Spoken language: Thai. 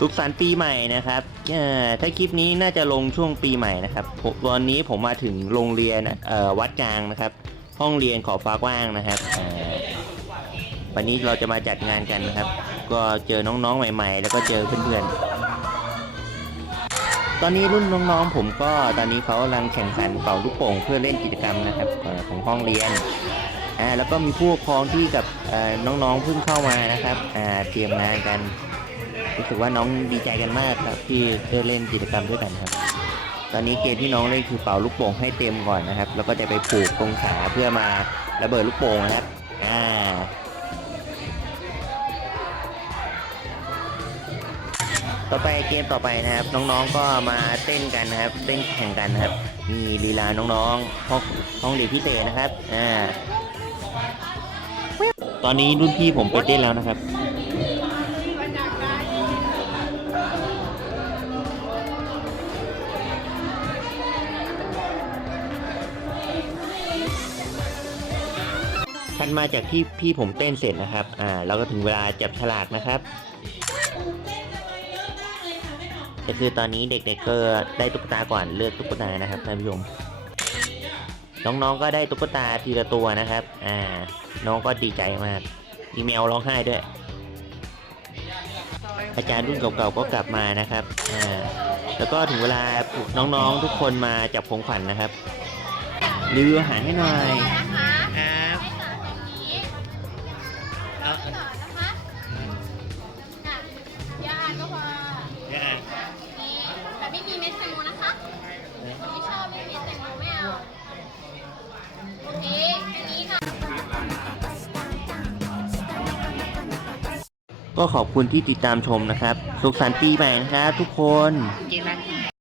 สุขสันต์ปีใหม่นะครับถ้าคลิปนี้น่าจะลงช่วงปีใหม่นะครับตอนนี้ผมมาถึงโรงเรียนวัดกลางนะครับ ห้องเรียนขอฟ้ากว้างนะครับวันนี้เราจะมาจัดงานกันนะครับ ก็เจอน้องๆใหม่ ๆ แล้วก็เจอเพื่อนๆ ตอนนี้รุ่นน้องๆ ผมก็ตอนนี้เขากำลังแข่งขันเป่าลูกโป่งเพื่อเล่นกิจกรรมนะครับของห้องเรียนอ่าแล้วก็มีผู้ปกครองที่กับน้องๆเพิ่งเข้ามานะครับอ่าเตรียมงานกัน รู้สึกว่าน้องดีใจกันมากครับ ที่ได้เล่นกิจกรรมด้วยกันครับ ตอนนี้เกมที่น้องเล่นคือเป่าลูกโป่งให้เต็มก่อนนะครับ แล้วก็จะไปผูกตรงขาเพื่อมาระเบิดลูกโป่งนะครับอ่าต่อไปเกมต่อไปนะครับ น้องๆก็มาเต้นกันนะครับเต้นแข่งกันนะครับ มีลีลาน้องๆห้องห้องเด็กพิเศษนะครับอ่าตอนนี้รุ่นพี่ผมไปเต้นแล้วนะครับ ทันมาจากที่พี่ผมเต้นเสร็จนะครับ อ่า เราก็ถึงเวลาจับฉลากนะครับก็คือตอนนี้เด็กๆก็ได้ตุ๊กตาก่อนเลือกตุ๊กตานะครับท่านผู้ชมน้องๆก็ได้ตุ๊กตาทีละตัวนะครับ อ่า น้องก็ดีใจมากมีแมวร้องไห้ด้วย อาจารย์รุ่นเก่าๆก็กลับมานะครับ อ่า แล้วก็ถึงเวลาน้องๆทุกคนมาจับของขวัญนะครับรีวิวอาหารให้หน่อย ต่อนะคะน่ะยาอ่านก็พอนี่แต่ไม่มีเม็ดแตงโมนะคะคนไม่ชอบไม่มีเม็ดแตงโมไม่เอาโอเคแค่นี้ค่ะ ก็ขอบคุณที่ติดตามชมนะครับ สุขสันต์ปีใหม่นะครับทุกคน กินร้าน